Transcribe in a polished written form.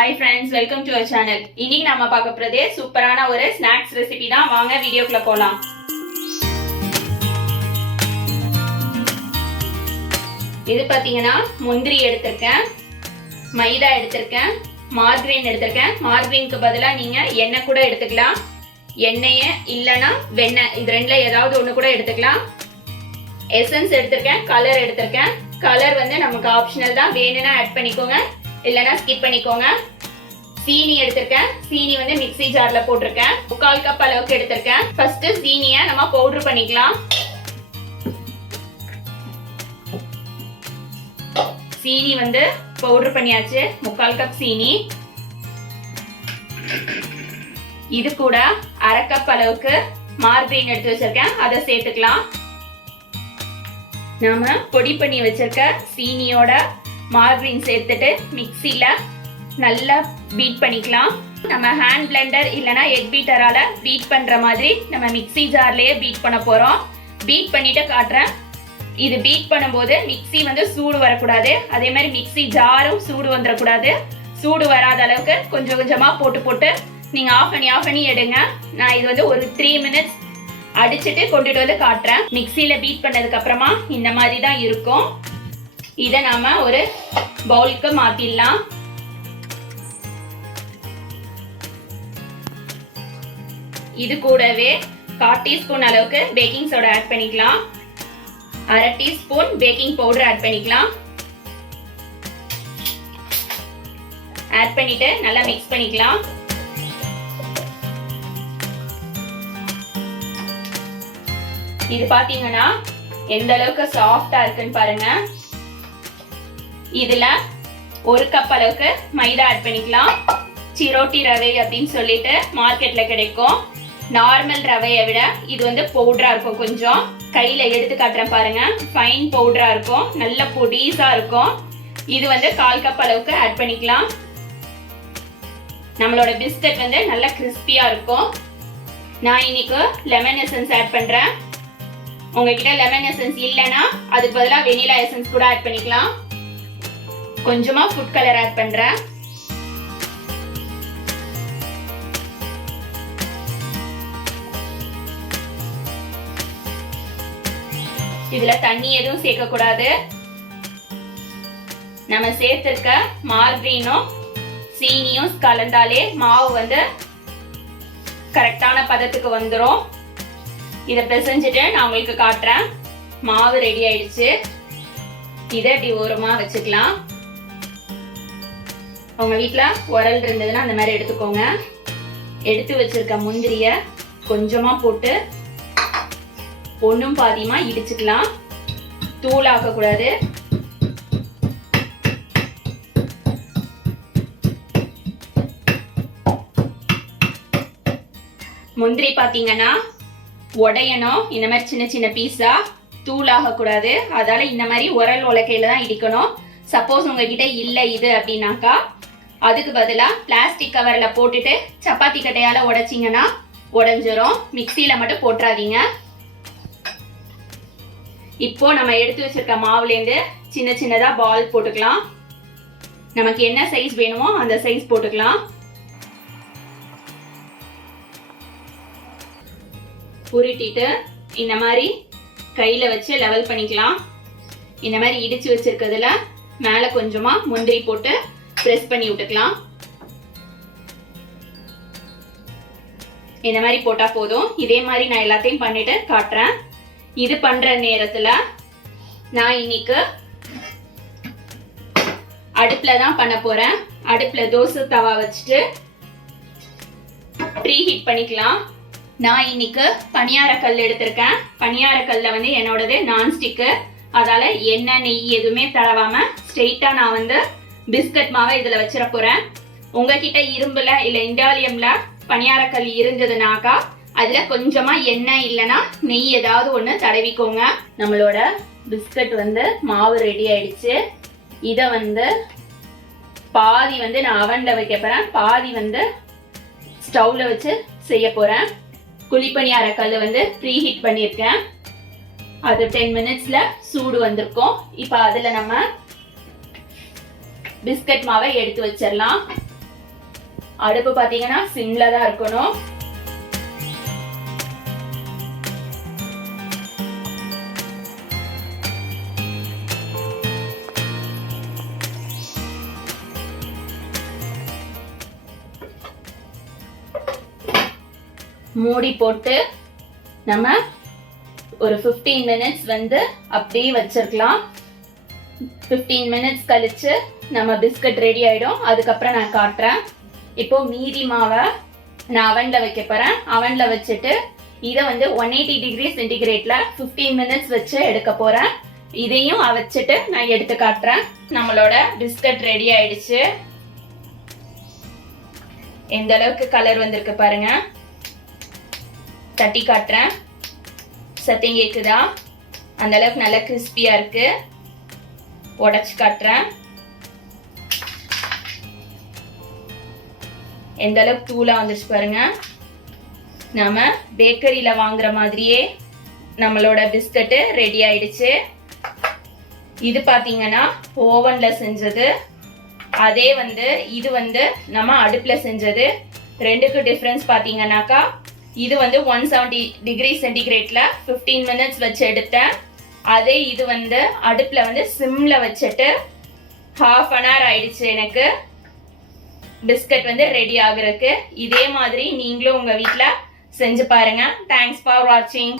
Hi friends, welcome to our channel. இன்னைக்கு நாம பார்க்க போறதே சூப்பரான ஒரு ஸ்நாக்ஸ் ரெசிபி தான். வாங்க வீடியோக்குள்ள போலாம். இது பாத்தீங்கன்னா முந்திரி எடுத்துர்க்கேன், மைதா எடுத்துர்க்கேன், மார்கரைன் எடுத்துர்க்கேன். மார்கரைனுக்கு பதிலா நீங்க எண்ணெய் கூட எடுத்துக்கலாம். எண்ணெய் இல்லனா வெண்ணெய் இது ரெண்டுல ஏதாவது ஒன்னு கூட எடுத்துக்கலாம். எசன்ஸ் எடுத்துர்க்கேன், கலர் எடுத்துர்க்கேன். கலர் வந்து நமக்கு ஆப்ஷனல் தான், வேணும்னா ஆட் பண்ணிக்கோங்க, இல்லனா ஸ்கிப் பண்ணிக்கோங்க. சீனி எடுத்துர்க்கேன், சீனி வந்து மிக்ஸி ஜார்ல போட்டுருக்கேன். 1/4 கப் அளவுக்கு எடுத்துர்க்கேன். ஃபர்ஸ்ட் சீனியை நம்ம பவுடர் பண்ணிக்கலாம். சீனி வந்து பவுடர் பண்ணியாச்சு, 1/4 கப் சீனி. இது கூட 1/2 கப் அளவுக்கு மார்கரைன் எடுத்து வச்சிருக்கேன், அதை சேர்த்துக்கலாம். நாம பொடி பண்ணி வச்சிருக்க சீனியோட மார்கரைன் சேர்த்துட்டு மிக்ஸில நல்லா பீட் பண்ணிக்கலாம். நம்ம ஹேண்ட் பிளெண்டர் இல்லனா எக் பீட்டரால பீட் பண்ற மாதிரி நம்ம மிக்ஸி ஜார்லயே பீட் பண்ண போறோம். பீட் பண்ணிட்டு காட்டுறேன். இது பீட் பண்ணும்போது மிக்ஸி வந்து சூடு வரக்கூடாது, அதே மாதிரி மிக்ஸி ஜாரும் சூடு வந்துடக்கூடாது. சூடு வராத அளவுக்கு கொஞ்சம் கொஞ்சமா போட்டு நீங்க ஆஃப் பண்ணி எடுங்க. நான் இது வந்து ஒரு 3 மினிட்ஸ் அடிச்சுட்டு கொண்டுட்டு வந்து காட்டுறேன். மிக்ஸில பீட் பண்ணதுக்கு அப்புறமா இந்த மாதிரி தான் இருக்கும். இதை நாம ஒரு பவுலுக்கு மாத்திடலாம். இது கூடவே 1/4 டீஸ்பூன் அளவுக்கு பேக்கிங் சோடா ஆட் பண்ணிக்கலாம். 1/2 டீஸ்பூன் பேக்கிங் பவுடர் ஆட் பண்ணிக்கலாம். ஆட் பண்ணிட்டு நல்லா மிக்ஸ் பண்ணிக்கலாம். இது பாத்தீங்கன்னா எந்த அளவுக்கு சாஃப்டா இருக்குன்னு பாருங்க. இதுல 1 கப் அளவுக்கு மைதா ஆட் பண்ணிக்கலாம். சிரோட்டி ரவை அப்படின்னு சொல்லிட்டு மார்க்கெட்ல கிடைக்கும். நார்மல் ரவையை விட இது வந்து பவுடரா இருக்கும். கொஞ்சம் கையில எடுத்து காட்டுறேன் பாருங்க, ஃபைன் பவுடரா இருக்கும், நல்ல பொடிசா இருக்கும். இது வந்து 1/4 கப் அளவுக்கு ஆட் பண்ணிக்கலாம். நம்மளோட பிஸ்கட் வந்து நல்ல கிறிஸ்பியா இருக்கும். நான் இன்னைக்கு லெமன் எசன்ஸ் ஆட் பண்றேன். உங்ககிட்ட லெமன் எசன்ஸ் இல்லைன்னா அதுக்கு பதிலாக வெனிலா எசன்ஸ் கூட ஆட் பண்ணிக்கலாம். கொஞ்சமா ஃபுட் கலர் ஆட் பண்றேன். இதுல தண்ணி எதுவும் சேர்க்க கூடாது. நம்ம சேர்த்திருக்க மார்கரைனும் சீனியும் கலந்தாலே மாவு வந்து கரெக்டான பதத்துக்கு வந்துடும். இதை பிசைஞ்சிட்டு நான் உங்களுக்கு காட்டுறேன். மாவு ரெடி ஆயிடுச்சு. இதை இப்படி ஓரமா வச்சுக்கலாம். உங்க வீட்டுல உரல் இருந்ததுன்னா அந்த மாதிரி எடுத்துக்கோங்க. எடுத்து வச்சிருக்க முந்திரிய கொஞ்சமா போட்டு ஒன்னும் பாதியமா இடிச்சுக்கலாம். தூளாக்க கூடாது. முந்திரி பாத்தீங்கன்னா உடையணும். இந்த மாதிரி சின்ன சின்ன பீஸா, தூளாக கூடாது. அதால இந்த மாதிரி உரல் உலக்கையில தான் இடிக்கணும். சப்போஸ் உங்ககிட்ட இல்லை இது அப்படின்னாக்கா அதுக்கு பதிலா பிளாஸ்டிக் கவர்ல போட்டுட்டு சப்பாத்தி கட்டையால உடைச்சிங்கன்னா உடைஞ்சிரும். மிக்சியில மட்டும் போட்டுறாதீங்க. இப்போ நம்ம எடுத்து வச்சிருக்க மாவுல இருந்து சின்ன சின்னதா பால் போட்டுக்கலாம். நமக்கு என்ன சைஸ் வேணுமோ அந்த சைஸ் போட்டுக்கலாம். உருட்டிட்டு இந்த மாதிரி கையில வச்சு லெவல் பண்ணிக்கலாம். இந்த மாதிரி இடிச்சு வச்சிருக்கிறதுல மேல கொஞ்சமா முந்திரி போட்டு பிரஸ் பண்ணி விட்டுக்கலாம். இந்த மாதிரி போட்டா போதும். இதே மாதிரி நான் எல்லாத்தையும் பண்ணிட்டு காட்டுறேன். இது பண்ற நேரத்துல நான் இன்னைக்கு அடுப்புல தான் பண்ண போறேன். அடுப்புல தோசை தவா வச்சுட்டு ப்ரீ ஹீட் பண்ணிக்கலாம். நான் இன்னைக்கு பனியார கல் எடுத்திருக்கேன். பனியார கல்ல வந்து என்னோடது நான்ஸ்டிக்கு, அதால எண்ணெய் நெய் எதுவுமே தடவாம ஸ்ட்ரெயிட்டா நான் வந்து பிஸ்கட் மாவை இதுல வச்சிட போறேன். உங்ககிட்ட இரும்புல இல்ல இண்டாலியம்ல பனியார கல் இருந்ததுனாக்கா அதுல கொஞ்சமா எண்ணெய் இல்லனா நெய் ஏதாவது ஒண்ணு தடவிக்கோங்க. நம்மளோட பிஸ்கட் வந்து மாவு ரெடி ஆயிடுச்சு. இத வந்து பாதி வந்து நான் அவன்ல வைக்க போறேன், பாதி வந்து ஸ்டவ்ல வச்சு செய்ய போறேன். குழிப்பணியார கல் வந்து ப்ரீ ஹீட் பண்ணியிருக்கேன். அது 10 மினிட்ஸ்ல சூடு வந்திருக்கும். இப்போ அதுல நம்ம பிஸ்கட் மாவை எடுத்து வச்சிடலாம். அடுப்பு பாத்தீங்கன்னா சிம்ல தான் இருக்கணும். மூடி போட்டு நம்ம ஒரு 15 மினிட்ஸ் வந்து அப்படியே வச்சிருக்கலாம். 15 மினிட்ஸ் கழிச்சு நம்ம பிஸ்கட் ரெடி ஆயிடும். அதுக்கப்புறம் நான் காட்டுறேன். இப்போ மீதி மாவை நான் அவன்ல வைக்க போறேன். அவன்ல வச்சுட்டு இதை வந்து 180 டிகிரி சென்டிகிரேட்ல 15 மினிட்ஸ் வச்சு எடுக்க போறேன். இதையும் வச்சுட்டு நான் எடுத்து காட்டுறேன். நம்மளோட பிஸ்கட் ரெடி ஆயிடுச்சு. எந்த அளவுக்கு கலர் வந்திருக்கு பாருங்க. தட்டி காட்டுறேன். சத்தம் கேக்குதா? அந்த அளவுக்கு நல்லா கிறிஸ்பியா இருக்கு. உடைச்சு காட்டுறேன். எந்த அளவுக்கு தூளா வந்துச்சு பாருங்க. நாம பேக்கரியில வாங்குற மாதிரியே நம்மளோட பிஸ்கட் ரெடி ஆயிடுச்சு. இது பாத்தீங்கன்னா ஓவன்ல செஞ்சது. அதே வந்து இது வந்து நம்ம அடுப்புல செஞ்சது. ரெண்டுக்கு டிஃபரன்ஸ் பாத்தீங்கன்னாக்கா இது வந்து 170 டிகிரி சென்டிகிரேட்ல 15 மினிட்ஸ் வச்சு எடுத்தேன். அதே இது வந்து அடுப்புல வந்து சிம்ல வச்சுட்டு half an hour ஆயிடுச்சு எனக்கு பிஸ்கட் வந்து ரெடி ஆகுறதுக்கு. இதே மாதிரி நீங்களும் உங்க வீட்ல செஞ்சு பாருங்க. தேங்க்ஸ் ஃபார் வாட்சிங்.